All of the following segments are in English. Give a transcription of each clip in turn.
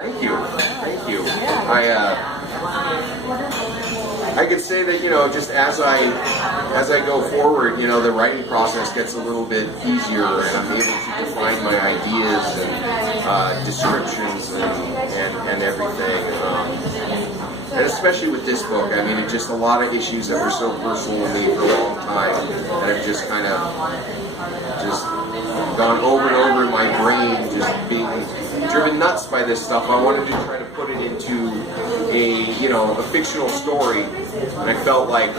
Thank you. Thank you. I could say that, just as I go forward, the writing process gets a little bit easier, and I'm able to define my ideas and descriptions and everything. And especially with this book, I mean, it's just a lot of issues that were so personal to me for a long time that have just kind of gone over and over in my brain, just being driven nuts by this stuff. I wanted to try to put it into a fictional story, and I felt like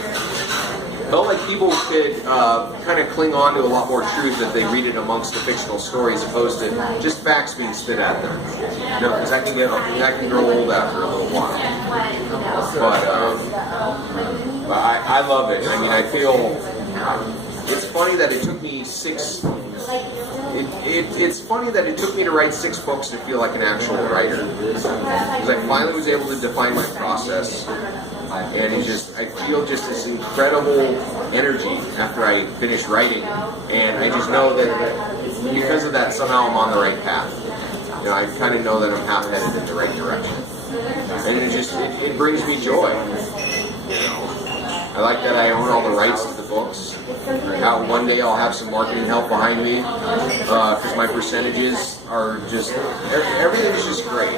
people could kind of cling on to a lot more truth if they read it amongst the fictional story as opposed to just facts being spit at them. Because that can grow old after a little while. But I love it. I mean, I feel it's funny that it took me It's funny that it took me to write 6 books to feel like an actual writer, because I finally was able to define my process, and I feel just this incredible energy after I finish writing, and I just know that because of that somehow I'm on the right path. I kind of know that I'm half-headed in the right direction, and it brings me joy. I like that I own all the rights to the books. How one day I'll have some marketing help behind me, because my percentages are just, everything's just great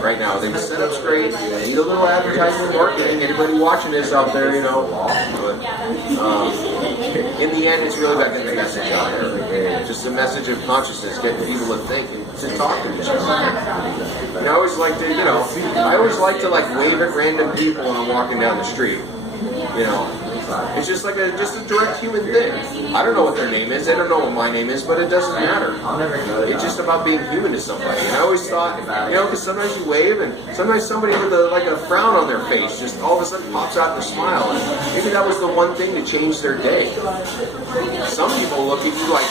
right now. The setup's great. I need a little advertising, marketing. Anybody watching this out there, But in the end, it's really about getting the message out there. Just a message of consciousness, getting people to think and to talk to each other. And I always like to wave at random people when I'm walking down the street. It's just like a direct human thing. I don't know what their name is. They don't know what my name is, but it doesn't matter. It's just about being human to somebody. And I always thought, because sometimes you wave, and sometimes somebody with a frown on their face just all of a sudden pops out and smile. And maybe that was the one thing to change their day. Some people look at you like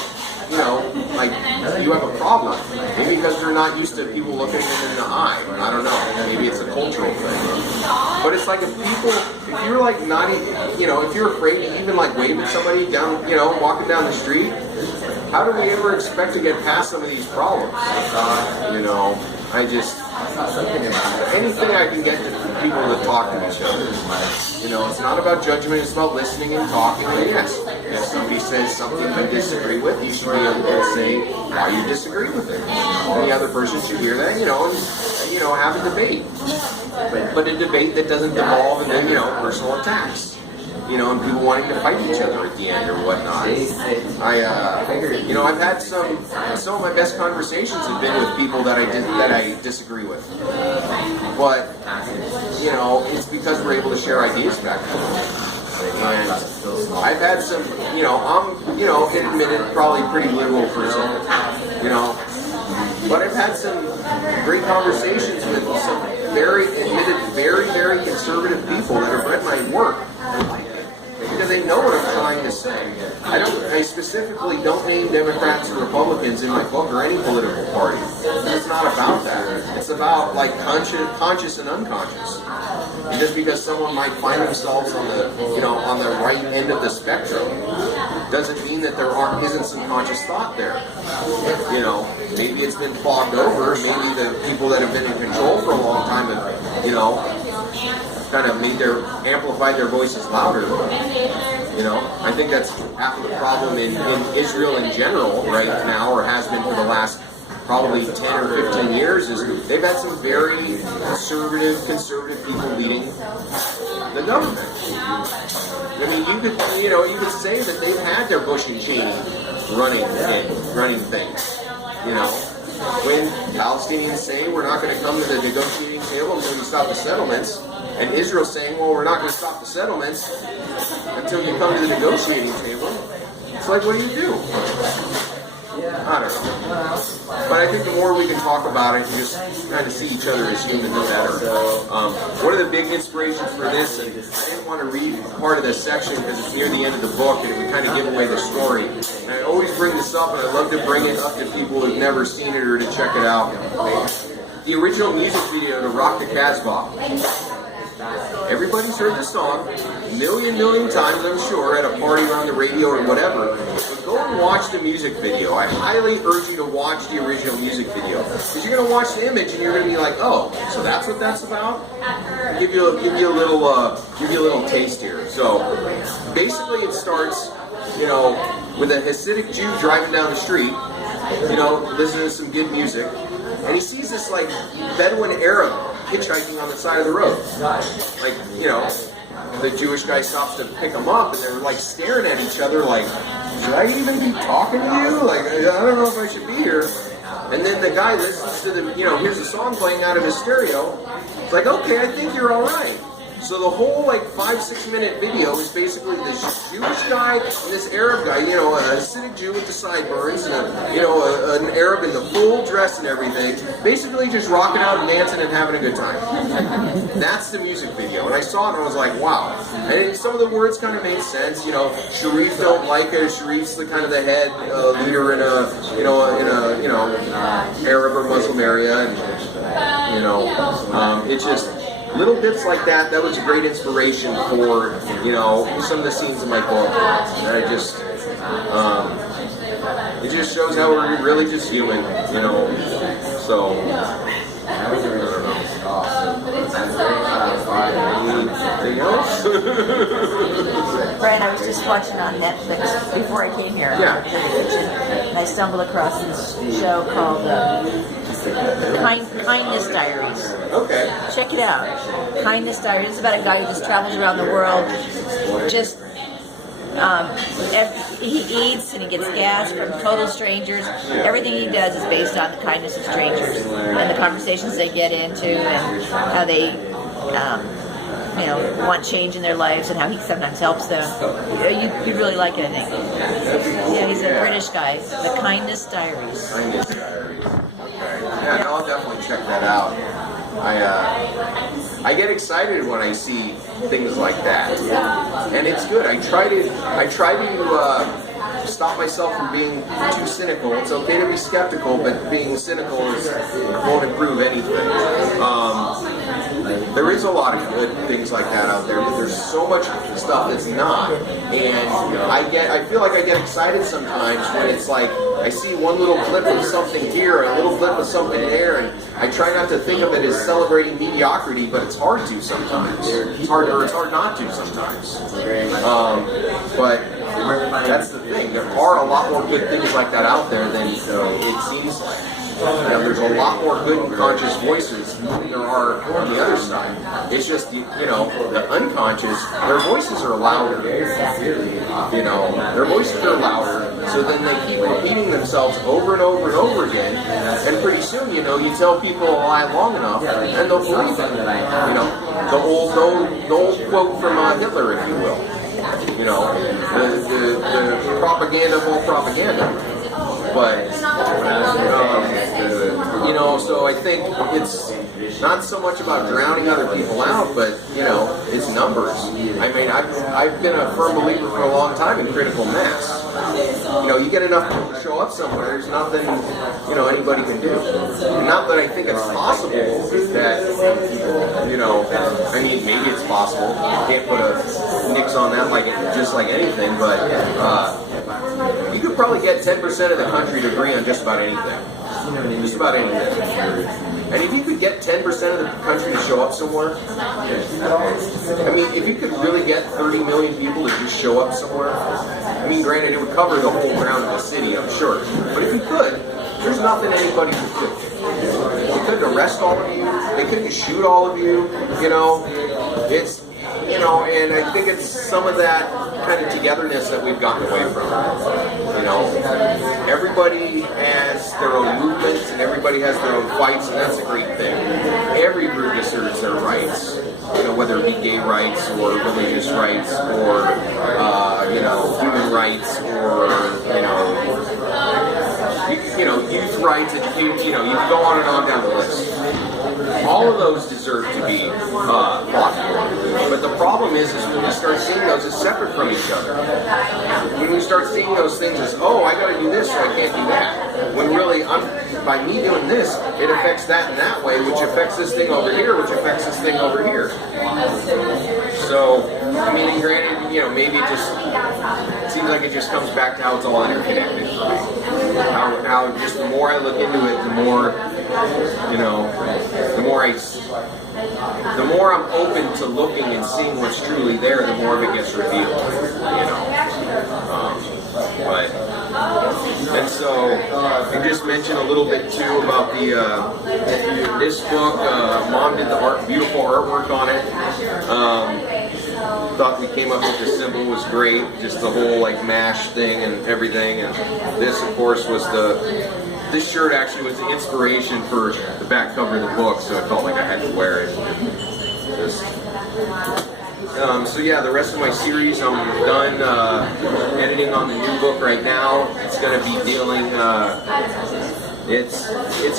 you have a problem. Maybe because they're not used to people looking them in the eye. I don't know. Maybe it's a cultural thing. But it's like if you're like not even, if you're afraid to even wave at somebody down, walking down the street, how do we ever expect to get past some of these problems? Anything I can get people to talk to each other. It's not about judgment, it's about listening and talking. And yes, if somebody says something you disagree with, you should be able to say why you disagree with it. And the other person should hear that, and have a debate. But a debate that doesn't devolve into, personal attacks. And people wanting to fight each other at the end or whatnot. I've had some of my best conversations have been with people that I disagree with. But, it's because we're able to share ideas back and forth. And I've had some, I'm, admitted, probably pretty liberal person, but I've had some great conversations with some very very conservative people that have read my work. Because they know what I'm trying to say. I specifically don't name Democrats or Republicans in my book or any political party. It's not about that. It's about conscious and unconscious. And just because someone might find themselves on the right end of the spectrum doesn't mean that there isn't some conscious thought there. Maybe it's been fogged over. Maybe the people that have been in control for a long time have, kind of amplified their voices louder. I think that's half of the problem in Israel in general right now, or has been for the last probably 10 or 15 years, is they've had some very conservative people leading the government. I mean, you could say that they've had their Bush and Cheney running things. When Palestinians say we're not going to come to the negotiating table until we stop the settlements, and Israel saying, well, we're not going to stop the settlements until you come to the negotiating table, it's like, what do you do? I don't know. But I think the more we can talk about it and just kind of see each other as humans, the better. One of the big inspirations for this, and I didn't want to read part of this section because it's near the end of the book and it would kind of give away the story. And I always bring this up, and I love to bring it up to people who've never seen it or to check it out. The original music video to Rock the Casbah Everybody's heard the song a million times, I'm sure, at a party or on the radio or whatever. But go and watch the music video. I highly urge you to watch the original music video, because you're going to watch the image and you're going to be like, oh, so that's what that's about. Give you a little taste here. So basically, it starts, with a Hasidic Jew driving down the street, listening to some good music, and he sees this like Bedouin Arab hitchhiking on the side of the road. Like, the Jewish guy stops to pick him up, and they're like staring at each other like, should I even be talking to you? Like, I don't know if I should be here. And then the guy listens to here's the song playing out of his stereo. It's like, okay, I think you're all right. So the whole 5-6 minute video is basically this Jewish guy and this Arab guy, a Hasidic Jew with the sideburns, and an Arab in the full dress and everything, basically just rocking out and dancing and having a good time. That's the music video, and I saw it and I was like, wow. And some of the words kind of made sense. Sharif don't like it. Sharif's the kind of the head leader in a Arab or Muslim area, and it's just. Little bits like that was a great inspiration for, some of the scenes in my book. And I just, it just shows how we're really just human, so, I don't know. Anything else? Bryan, I was just watching on Netflix before I came here. Yeah. And I stumbled across this show called Kindness Diaries. Okay. Check it out. Kindness Diaries. It's about a guy who just travels around the world. Just he eats and he gets gas from total strangers. Everything he does is based on the kindness of strangers and the conversations they get into and how they want change in their lives and how he sometimes helps them. You'd really like it, I think. Yeah, he's a British guy. The Kindness Diaries. Kindness Diaries. Okay. Yeah, no, I'll definitely check that out. I get excited when I see things like that, and it's good. I try to stop myself from being too cynical. It's okay to be skeptical, but being cynical won't improve anything. There is a lot of good things like that out there, but there's so much stuff that's not. And I feel like I get excited sometimes when it's like I see one little clip of something here, a little clip of something there, and I try not to think of it as celebrating mediocrity, but it's hard to sometimes. It's hard not to sometimes. But that's the thing. There are a lot more good things like that out there than it seems like. There's a lot more good and conscious voices than there are on the other side. It's just, the unconscious, their voices are louder. Their voices are louder, so then they keep repeating themselves over and over and over again, and pretty soon, you tell people a lie long enough, and they'll believe it. The old quote from Hitler, if you will. The propaganda of all propaganda. But, so I think it's not so much about drowning other people out, but, it's numbers. I mean, I've been a firm believer for a long time in critical mass. You get enough people to show up somewhere, there's nothing, anybody can do. Not that I think it's possible that, maybe it's possible. You can't put a nix on that just like anything, but you could probably get 10% of the country to agree on just about anything. Just about anything. And if you could get 10% of the country to show up somewhere, if you could really get 30 million people to just show up somewhere, granted, it would cover the whole ground of the city, I'm sure. But if you could, there's nothing anybody could do. They couldn't arrest all of you. They couldn't shoot all of you. It's, and I think it's some of that kind of togetherness that we've gotten away from. Everybody has their own movements and everybody has their own fights, and that's a great thing. Every group asserts their rights, whether it be gay rights or religious rights or, human rights or, youth rights, education, you can go on and on down the list. All of those deserve to be fought for. But the problem is when we start seeing those as separate from each other. When we start seeing those things as, oh, I got to do this, so I can't do that. When really, by me doing this, it affects that in that way, which affects this thing over here, which affects this thing over here. So, I mean, granted, you know, maybe it just seems like it just comes back to how it's all interconnected for me. How just the more I look into it, the more, you know, the more I'm open to looking and seeing what's truly there, the more of it gets revealed, you know. And so, I just mentioned a little bit too about this book. Mom did the beautiful artwork on it. Thought we came up with the symbol was great, just the whole like MASH thing and everything. And this, of course, was this shirt actually was the inspiration for the back cover of the book, so I felt like I had to wear it. So yeah, the rest of my series, I'm done editing on the new book right now. It's going to be dealing, it's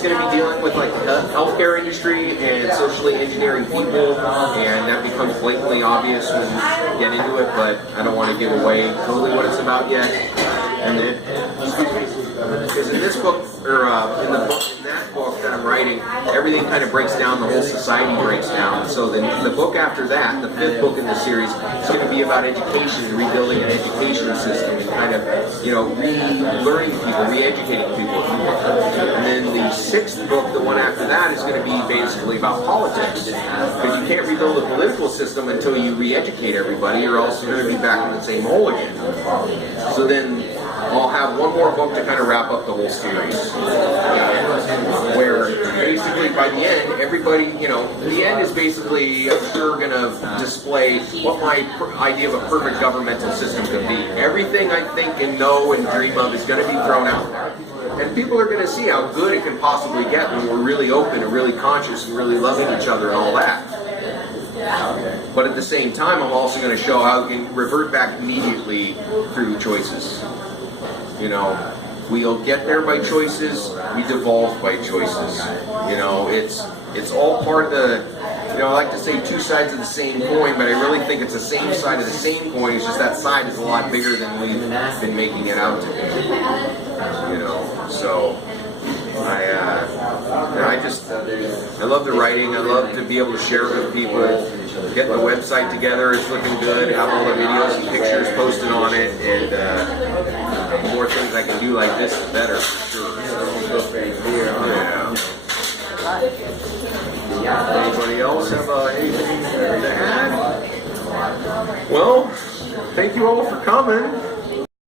going to be dealing with like the healthcare industry and socially engineering people, and that becomes blatantly obvious when you get into it. But I don't want to give away totally what it's about yet. And then, because in this book, or in that book that I'm writing, everything kind of breaks down, the whole society breaks down. So the book after that, the 5th book in the series, is going to be about education and rebuilding an education system and kind of, you know, re-learning people, re-educating people. And then the 6th book, the one after that, is going to be basically about politics. Because you can't rebuild a political system until you re-educate everybody, or else you're going to be back in the same hole again. So then I'll have one more book to kind of wrap up the whole series, where basically by the end, everybody, you know, the end is basically, I'm sure, going to display what my idea of a perfect governmental system could be. Everything I think and know and dream of is going to be thrown out there. And people are going to see how good it can possibly get when we're really open and really conscious and really loving each other and all that. But at the same time, I'm also going to show how we can revert back immediately through choices. You know, we'll get there by choices, we devolve by choices. You know, it's all part of the, you know, I like to say two sides of the same coin, but I really think it's the same side of the same coin. It's just that side is a lot bigger than we've been making it out to be. You know, so I love the writing. I love to be able to share it with people. Get the website together. It's looking good. Have all the videos and pictures posted on it, and the more things I can do like this, the better, for sure. So, yeah. Anybody else have anything to add? Well, thank you all for coming.